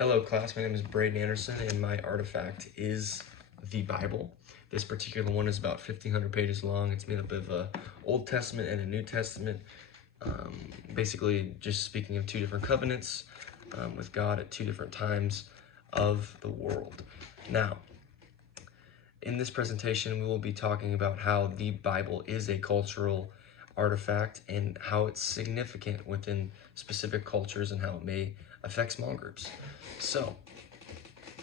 Hello class, my name is Braeden Anderson and my artifact is the Bible. This particular one is about 1,500 pages long. It's made up of a Old Testament and a New Testament, basically just speaking of two different covenants with God at two different times of the world. Now, in this presentation we will be talking about how the Bible is a cultural artifact and how it's significant within specific cultures and how it may affect small groups. So,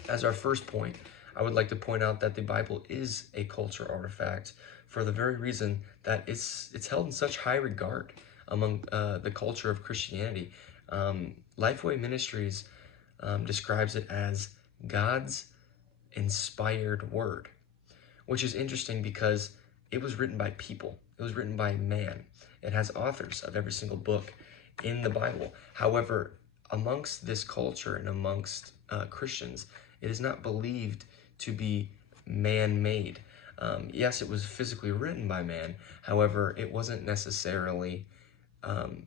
as our first point, I would like to point out that the Bible is a culture artifact for the very reason that it's held in such high regard among the culture of Christianity. Lifeway Ministries describes it as God's inspired word, which is interesting because it was written by people. It was written by man. It has authors of every single book in the Bible. However, amongst this culture and amongst Christians, it is not believed to be man-made. Yes, it was physically written by man. However, it wasn't necessarily, the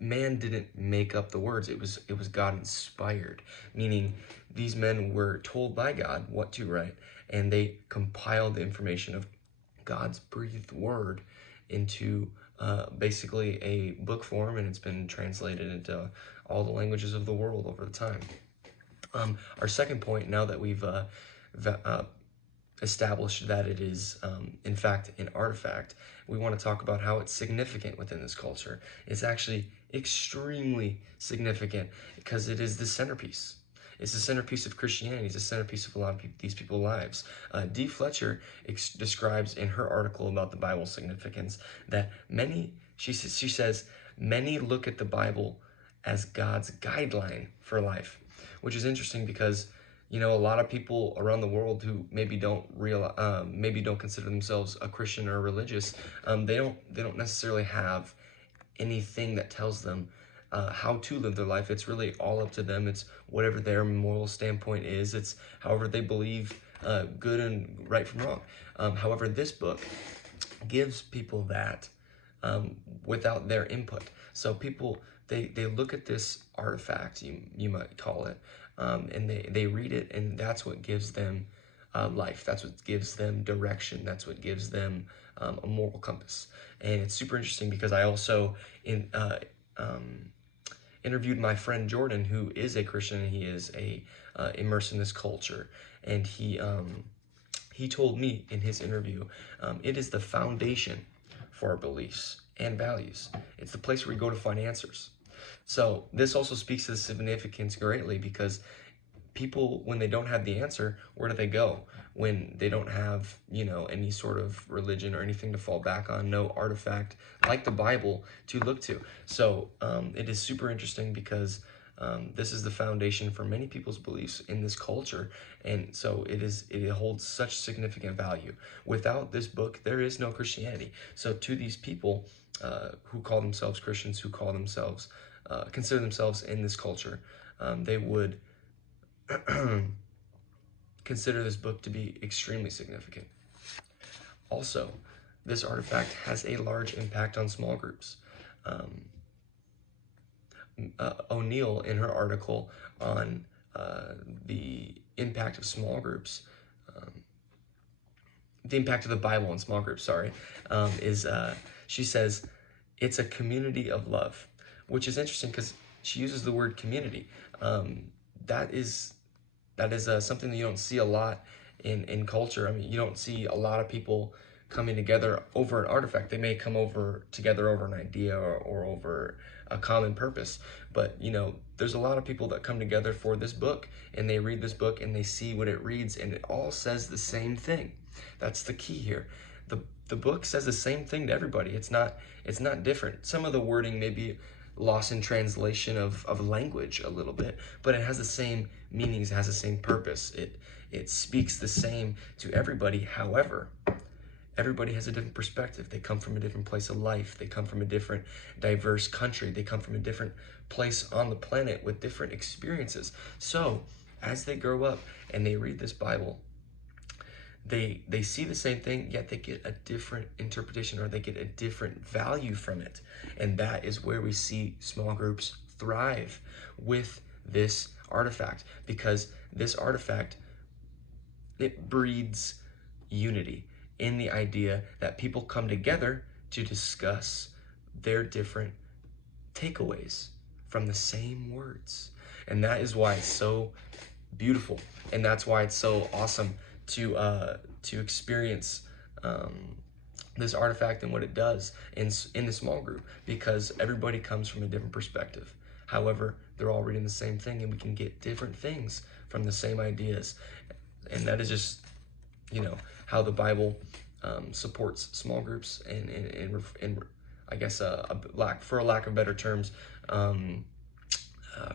man didn't make up the words. It was God inspired, meaning these men were told by God what to write, and they compiled the information of God's breathed word into basically a book form, and it's been translated into all the languages of the world over the time. Our second point, now that we've established that it is in fact an artifact, we want to talk about how it's significant within this culture. It's actually extremely significant because it is the centerpiece. It's the centerpiece of Christianity. It's the centerpiece of a lot of these people's lives. Dee Fletcher describes in her article about the Bible's significance that she says, many look at the Bible as God's guideline for life, which is interesting because, you know, a lot of people around the world who maybe don't consider themselves a Christian or religious, they don't necessarily have anything that tells them how to live their life. It's really all up to them. It's whatever their moral standpoint is. It's however they believe good and right from wrong. However, this book gives people that without their input. So people, they look at this artifact, you might call it, and they read it, and that's what gives them life. That's what gives them direction. That's what gives them a moral compass. And it's super interesting because I also interviewed my friend Jordan, who is a Christian, and he is immersed in this culture, and he told me in his interview, it is the foundation for our beliefs and values. It's the place where we go to find answers. So this also speaks to the significance greatly because people, when they don't have the answer, where do they go? When they don't have, you know, any sort of religion or anything to fall back on, no artifact like the Bible to look to. So it is super interesting because this is the foundation for many people's beliefs in this culture, and so it holds such significant value. Without this book, there is no Christianity. So to these people who call themselves Christians, who call themselves consider themselves in this culture, they would consider this book to be extremely significant. Also, this artifact has a large impact on small groups. O'Neill, in her article on the impact of small groups, the impact of the Bible on small groups, she says, it's a community of love, which is interesting because she uses the word community. That is something that you don't see a lot in culture. I mean, you don't see a lot of people coming together over an artifact. They may come together over an idea or over a common purpose. But, you know, there's a lot of people that come together for this book, and they read this book and they see what it reads, and it all says the same thing. That's the key here. The book says the same thing to everybody. It's not different. Some of the wording may be lost in translation of language a little bit, but it has the same meanings, it has the same purpose. It speaks the same to everybody. However, everybody has a different perspective. They come from a different place of life. They come from a different diverse country. They come from a different place on the planet with different experiences. So as they grow up and they read this Bible, they see the same thing, yet they get a different interpretation, or they get a different value from it. And that is where we see small groups thrive with this artifact, because this artifact, it breeds unity in the idea that people come together to discuss their different takeaways from the same words. And that is why it's so beautiful, and that's why it's so awesome to experience this artifact and what it does in the small group, because everybody comes from a different perspective. However, they're all reading the same thing, and we can get different things from the same ideas. And that is just, how the Bible supports small groups, and I guess for a lack of better terms,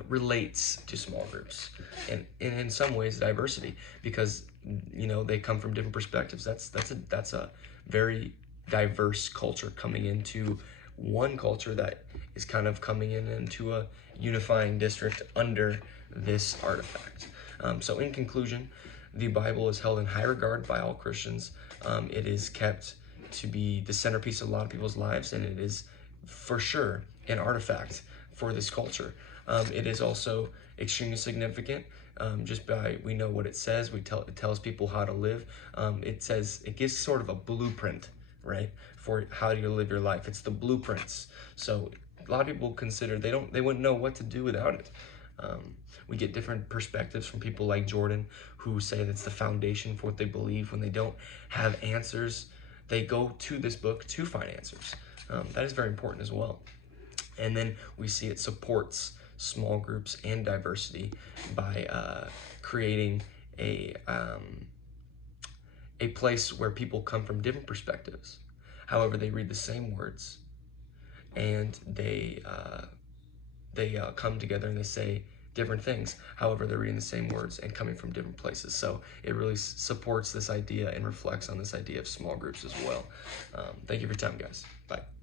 relates to small groups, and in some ways diversity, because they come from different perspectives. That's a very diverse culture coming into one culture that is kind of coming into a unifying district under this artifact. So in conclusion, the Bible is held in high regard by all Christians. It is kept to be the centerpiece of a lot of people's lives, and it is for sure an artifact for this culture. It is also extremely significant. We know what it says. It tells people how to live. It gives sort of a blueprint, right, for how you live your life. It's the blueprints. So a lot of people consider they wouldn't know what to do without it. We get different perspectives from people like Jordan, who say that's the foundation for what they believe. When they don't have answers, they go to this book to find answers. That is very important as well. And then we see it supports small groups and diversity by creating a place where people come from different perspectives. However, they read the same words, and they come together and they say different things. However, they're reading the same words and coming from different places. So it really supports this idea and reflects on this idea of small groups as well. Thank you for your time, guys. Bye.